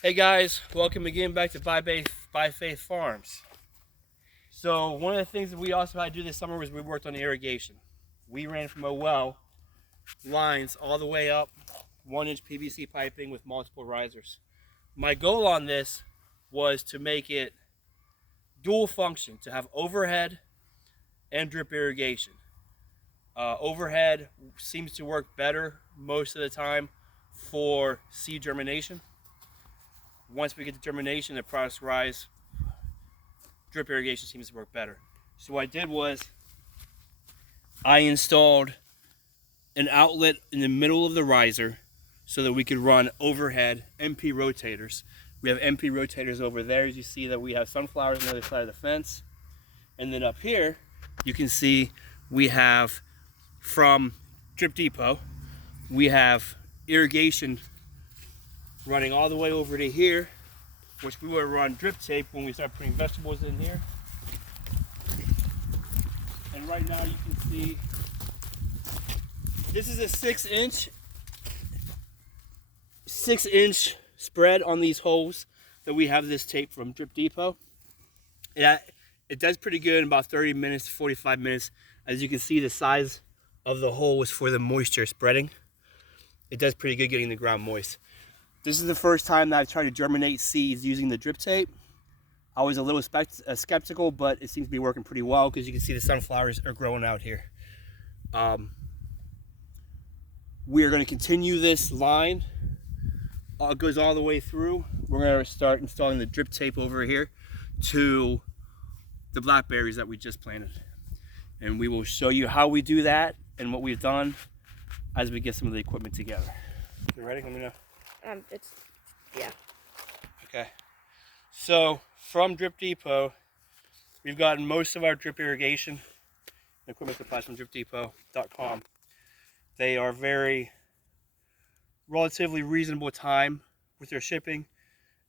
Hey guys, welcome again back to By Faith Farms. So one of the things that we also had to do this summer was we worked on irrigation. We ran from a well lines all the way up, 1-inch PVC piping with multiple risers. My goal on this was to make it dual function, to have overhead and drip irrigation. Overhead seems to work better most of the time for seed germination. Once we get to germination, the products rise. Drip irrigation seems to work better. So what I did was I installed an outlet in the middle of the riser so that we could run overhead MP rotators. We have MP rotators over there. As you see that we have sunflowers on the other side of the fence. And then up here, you can see we have from Drip Depot, we have irrigation running all the way over to here, which we will run drip tape when we start putting vegetables in here. And right now you can see this is a 6-inch spread on these holes that we have this tape from Drip Depot. It does pretty good in about 30 minutes to 45 minutes. As you can see, the size of the hole is for the moisture spreading. It does pretty good getting the ground moist. This is the first time that I've tried to germinate seeds using the drip tape. I was a little skeptical, but it seems to be working pretty well because you can see the sunflowers are growing out here. We are going to continue this line. It goes all the way through. We're going to start installing the drip tape over here to the blackberries that we just planted. And we will show you how we do that and what we've done as we get some of the equipment together. You ready? Let me know. Yeah. Okay. So from Drip Depot, we've gotten most of our drip irrigation equipment supplies from dripdepot.com. They are very relatively reasonable time with their shipping.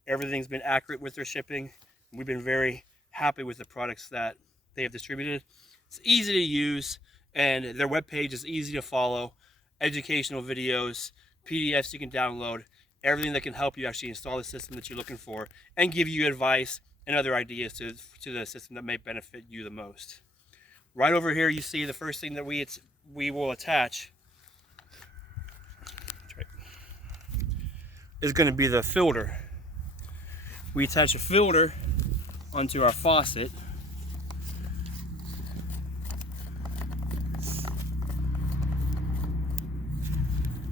Everything's been accurate with their shipping. We've been very happy with the products that they have distributed. It's easy to use, and their webpage is easy to follow. Educational videos, PDFs you can download, everything that can help you actually install the system that you're looking for and give you advice and other ideas to the system that may benefit you the most. Right over here you see the first thing that we will attach is going to be the filter. We attach a filter onto our faucet.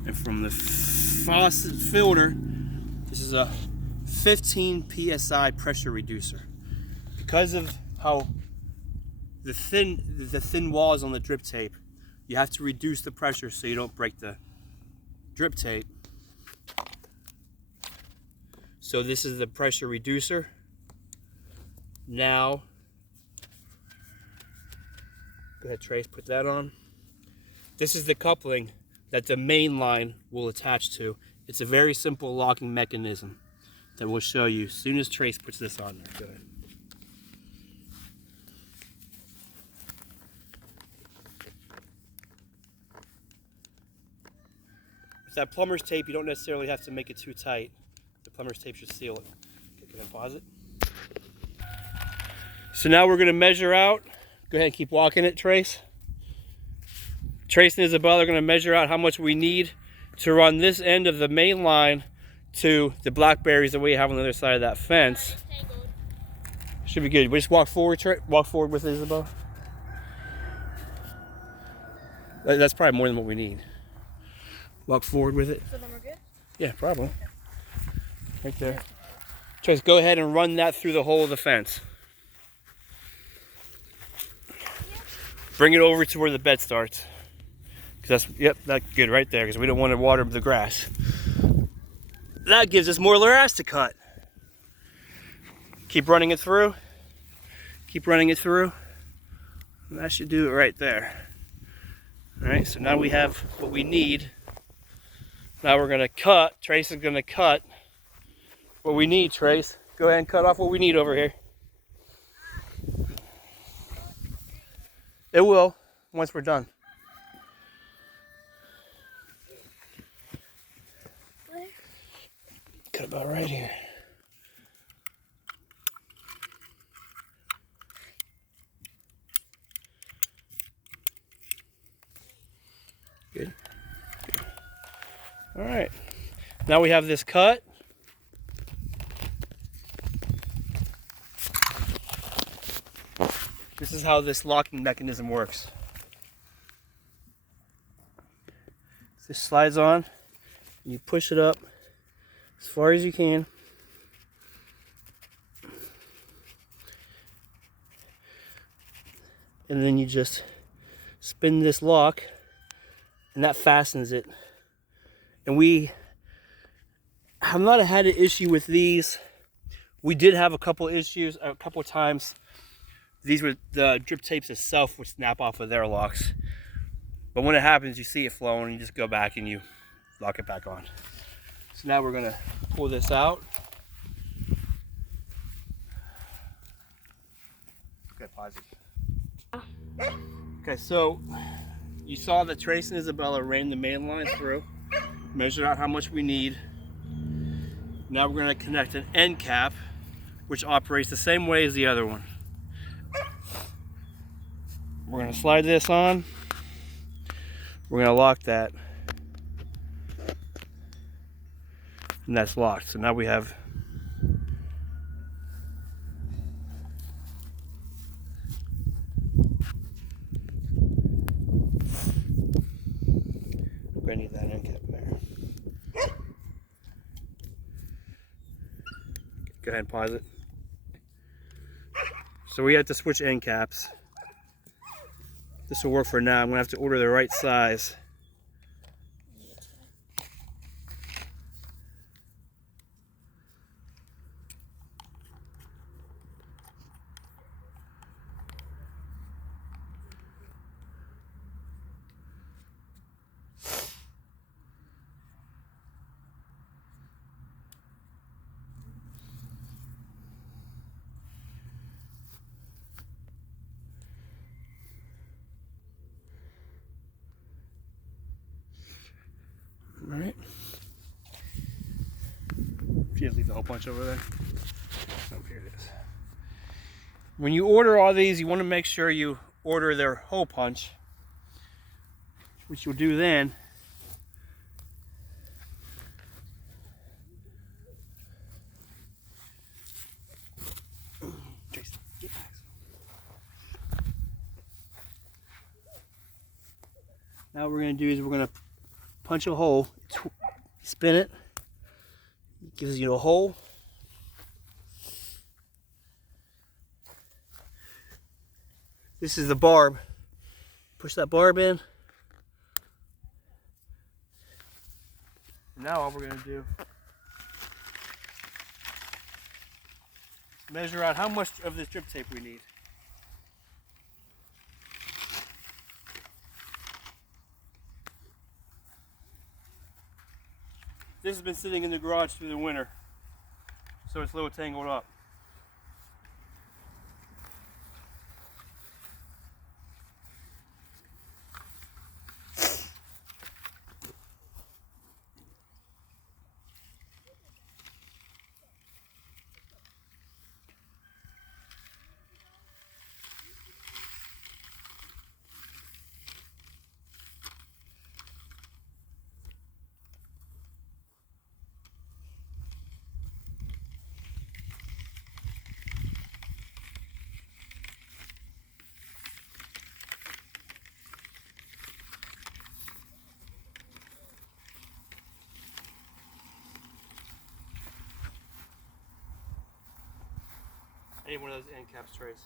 And from the faucet filter, this is a 15 psi pressure reducer. Because of how the thin walls on the drip tape, you have to reduce the pressure so you don't break the drip tape. So this is the pressure reducer. Now, go ahead Trace, put that on. This is the coupling that the main line will attach to. It's a very simple locking mechanism that we'll show you as soon as Trace puts this on there. Go ahead. With that plumber's tape, you don't necessarily have to make it too tight. The plumber's tape should seal it. Okay, can I pause it? So now we're going to measure out. Go ahead and keep walking it, Trace. Trace and Isabella are going to measure out how much we need to run this end of the main line to the blackberries that we have on the other side of that fence. Should be good. We just walk forward, walk forward with Isabella. That's probably more than what we need. Walk forward with it. So then we're good? Yeah, probably. Right there. Trace, go ahead and run that through the hole of the fence. Bring it over to where the bed starts. That's good right there, because we don't want to water the grass. That gives us more grass to cut. Keep running it through. Keep running it through. And that should do it right there. All right, so now we have what we need. Now we're going to cut. Trace is going to cut what we need, Trace. Go ahead and cut off what we need over here. It will, once we're done. Cut about right here. All right. Now we have this cut. This is how this locking mechanism works. This slides on, you push it up as far as you can. And then you just spin this lock and that fastens it. And we have not had an issue with these. We did have a couple issues, a couple times. These were the drip tapes itself would snap off of their locks. But when it happens, you see it flowing, you just go back and you lock it back on. So now we're gonna pull this out. Okay, pause it. Okay, so you saw that Trace and Isabella ran the main line through, measured out how much we need. Now we're gonna connect an end cap, which operates the same way as the other one. We're gonna slide this on. We're gonna lock that. And that's locked. So now we have we're gonna need that end cap there. Go ahead and pause it. So we have to switch end caps. This will work for now. I'm gonna have to order the right size. All right. Just leave the hole punch over there. Oh, here it is. When you order all these, you want to make sure you order their hole punch, which you'll do then. Jason, get back. Now what we're going to do is we're going to punch a hole, spin it, gives you a hole. This is the barb. Push that barb in. And now all we're going to do is measure out how much of this drip tape we need. This has been sitting in the garage through the winter, so it's a little tangled up. I need one of those end caps trays.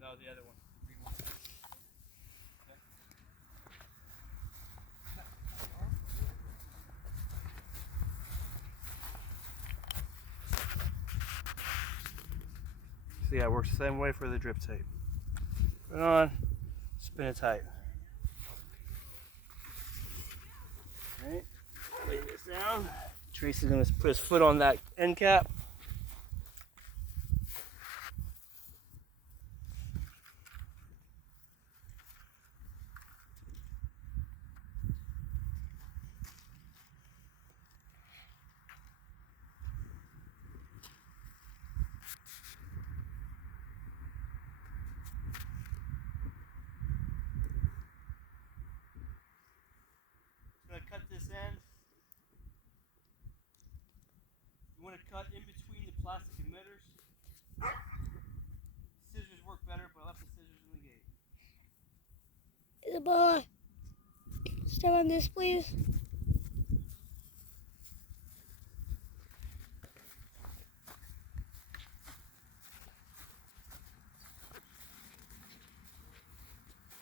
No, the other one. The green one. So yeah, it works the same way for the drip tape. Put it on, spin it tight. Alright, lay this down. Tracy's gonna put his foot on that end cap. Isabella, step on this, please.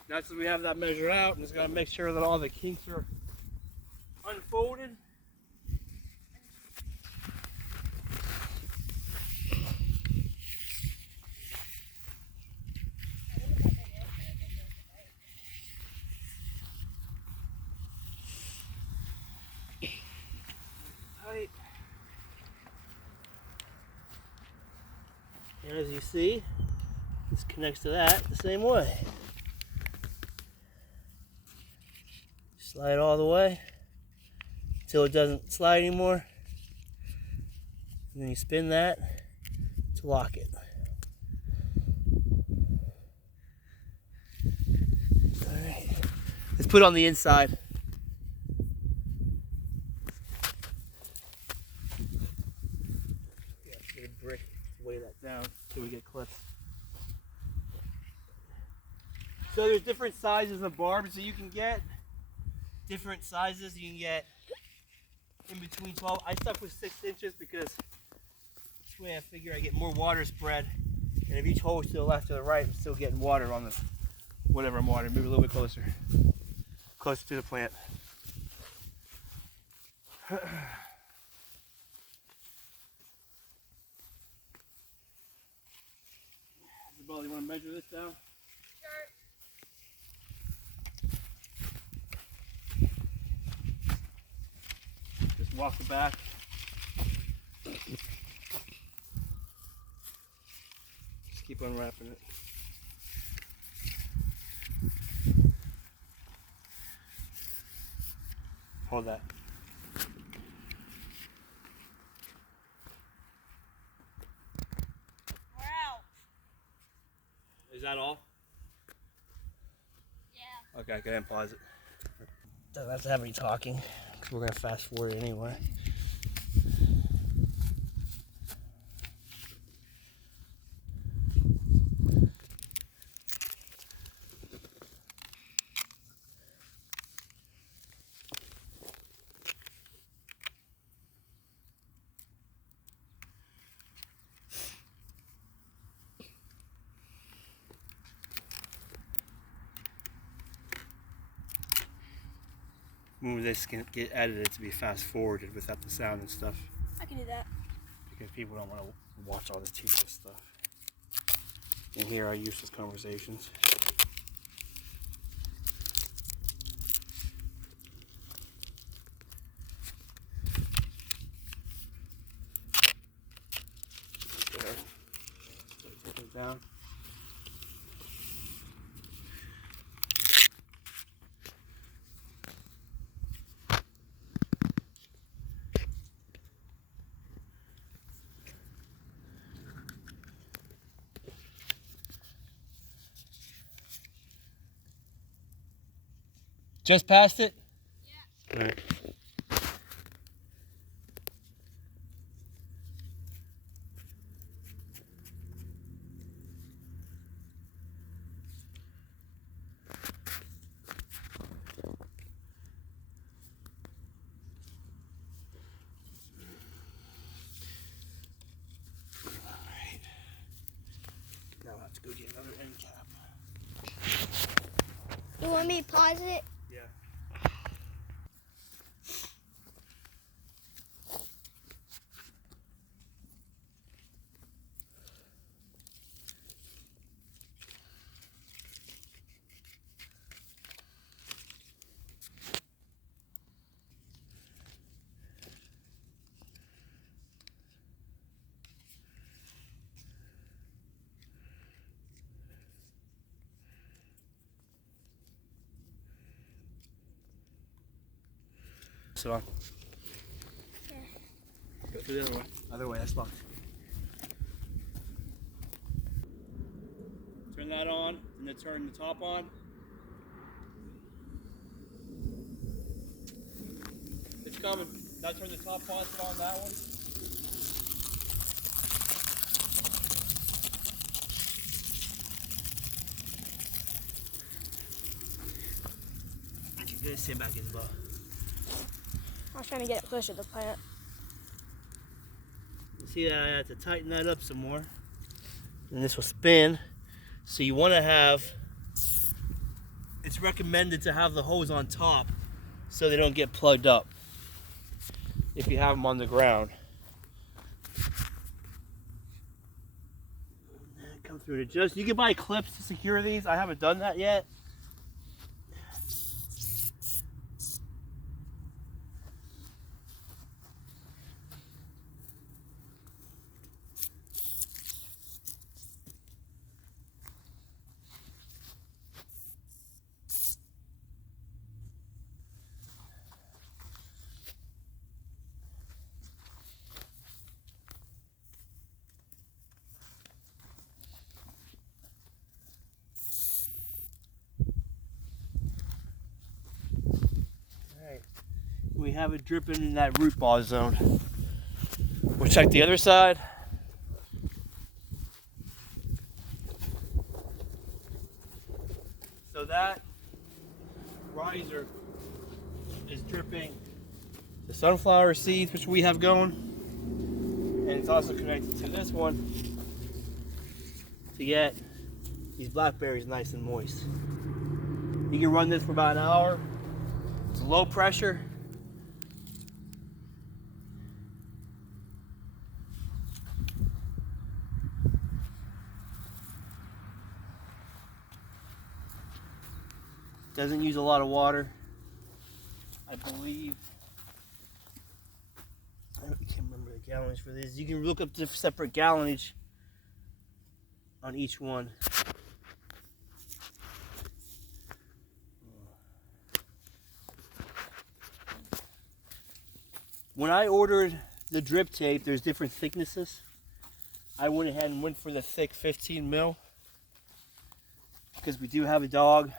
Now since we have that measured out, I'm just going to make sure that all the kinks are unfolded. Tight. And as you see, this connects to that the same way. Slide all the way until it doesn't slide anymore. And then you spin that to lock it. Alright. Let's put it on the inside. Yeah, get a brick to weigh that down until we get clips. So there's different sizes of barbs that you can get. Different sizes you can get in between 12. I stuck with 6 inches because this way I figure I get more water spread. And if each hole is to the left or the right, I'm still getting water on the whatever I'm watering. Move a little bit closer. Closer to the plant. Isabella, you want to measure this down? Just walk the back. Just keep unwrapping it. Hold that. Wow. Is that all? Yeah. Okay, go ahead and pause it. Doesn't have to have any talking, because we're going to fast forward it anyway. Maybe this can get edited to be fast forwarded without the sound and stuff. I can do that. Because people don't want to watch all this tedious stuff and hear our useless conversations. There. So take it down. Just past it? Yeah. All right. Now I'll have to go get another end cap. You want me to pause it? Yeah. Sit on. Yeah. Go through the other way. Other way, that's locked. Turn that on, and then turn the top on. It's coming. Now turn the top faucet on that one. You gotta stand back, Isabel. I was trying to get it closer to the plant. See that I have to tighten that up some more. And this will spin. So you want to have, it's recommended to have the hose on top so they don't get plugged up if you have them on the ground. Come through to just, you can buy clips to secure these. I haven't done that yet. We have it dripping in that root ball zone. We'll check the other side. So that riser is dripping the sunflower seeds, which we have going, and it's also connected to this one to get these blackberries nice and moist. You can run this for about an hour. It's low pressure. Doesn't use a lot of water, I believe. I can't remember the gallonage for this. You can look up the separate gallonage on each one. When I ordered the drip tape, there's different thicknesses. I went ahead and went for the thick 15 mil because we do have a dog.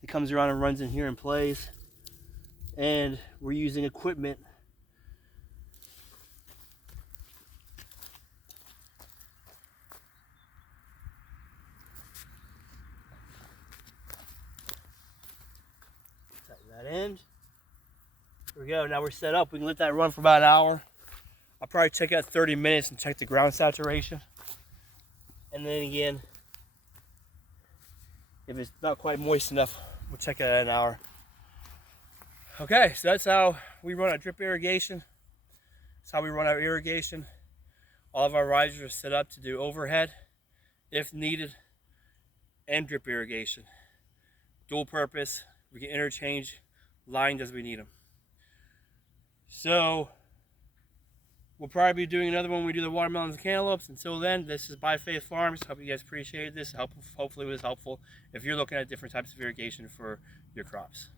He comes around and runs in here and plays, and we're using equipment tighten that end. Here we go. Now we're set up. We can let that run for about an hour. I'll probably check out 30 minutes and check the ground saturation, and then again, if it's not quite moist enough, we'll check it at an hour. Okay, so that's how we run our drip irrigation. That's how we run our irrigation. All of our risers are set up to do overhead, if needed, and drip irrigation. Dual purpose. We can interchange lines as we need them. So we'll probably be doing another one when we do the watermelons and cantaloupes. Until then, this is By Faith Farms. Hope you guys appreciated this. Hopefully it was helpful if you're looking at different types of irrigation for your crops.